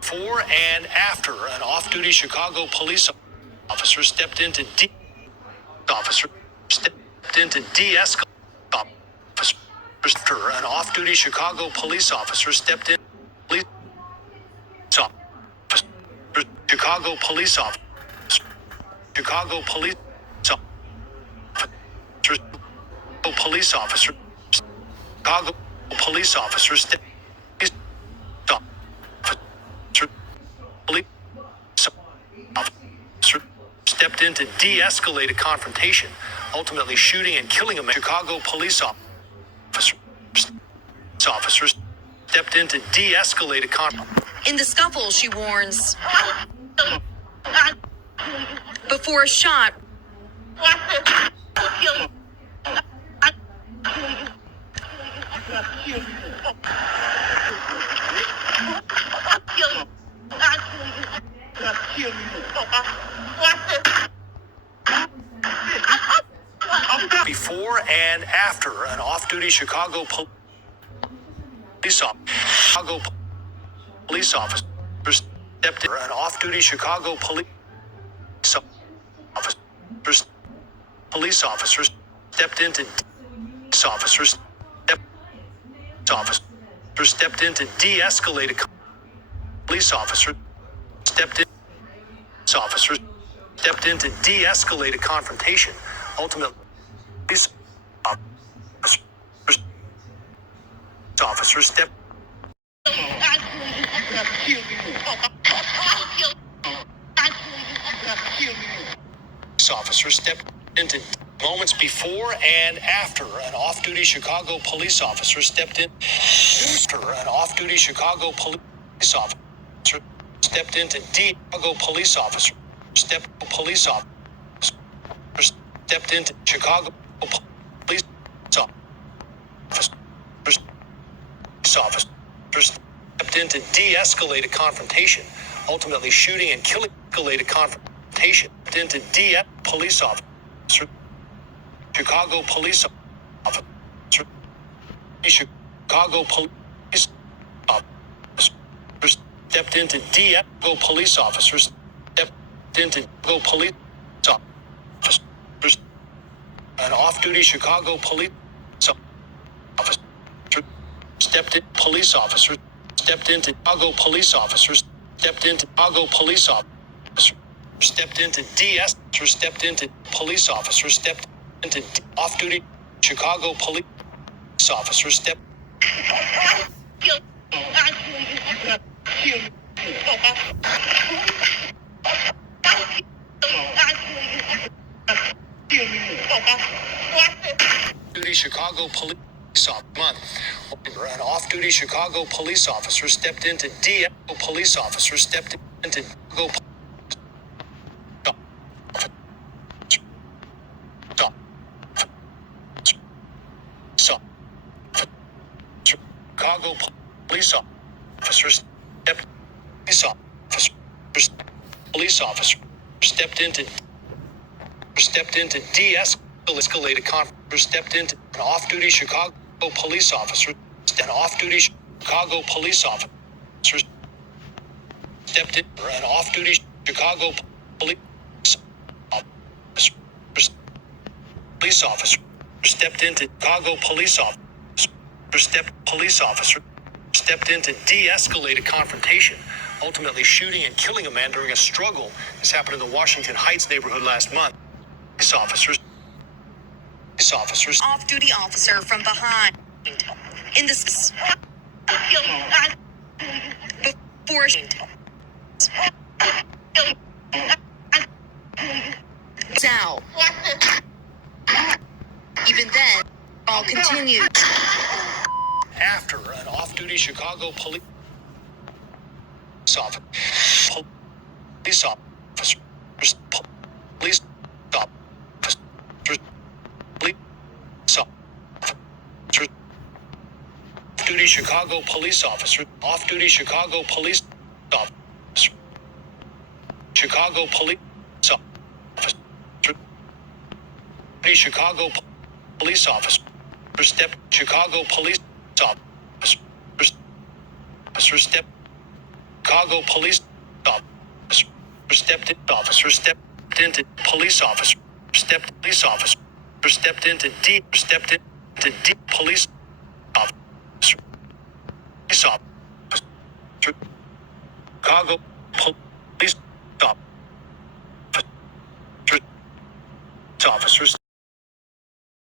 Before and after an off-duty Chicago police officer stepped in to de-escalate. After an off-duty Chicago police officer stepped in. Chicago police officer. Chicago police officer. Police officer. Chicago police officer stepped in to de-escalate a confrontation, ultimately shooting and killing a man. Chicago police officers stepped in to de-escalate a confrontation. In the scuffle, she warns, before a shot, before and after an off-duty Chicago police officer stepped in. An off-duty Chicago police officers stepped into stepped in to de-escalate a police officer stepped in to de-escalate a confrontation, ultimately police officers stepped into moments before and after an off-duty Chicago police officer stepped in. After an off-duty Chicago police officer stepped into Chicago police officer stepped into Chicago police officer stepped in to de-escalate a confrontation, ultimately shooting and killing. Escalate a confrontation into police officer. Chicago police officer. Chicago police officer stepped into Chicago police officers. Stepped into Chicago police officers. An off-duty Chicago police officer stepped in. Police officers stepped into Chicago police officers. Stepped into Chicago police officers. Stepped into stepped into police officer stepped into off-duty Chicago police officer stepped duty Chicago police month. An off-duty Chicago police officer stepped into police officer stepped into Chicago police officers police officer stepped into de-escalate a conflict. Stepped into an off-duty Chicago police officer. An off-duty Chicago police officer stepped in. An off-duty Chicago police officer stepped into Chicago police officer. Police officer stepped in to de-escalate a confrontation, ultimately shooting and killing a man during a struggle. This happened in the Washington Heights neighborhood last month. Police officers off-duty officer from behind. In the before now. Even then, all continued. After an off-duty Chicago police officer off-duty Chicago police officer, off-duty Chicago police officer, Chicago police officer, Chicago police officer, step Chicago police officer, officer stepped. Chicago police officer stepped in. Officer stepped into police officer. Stepped police officer. Stepped into D. Stepped into D. Police officer. Police officer. Chicago police officer. Officers.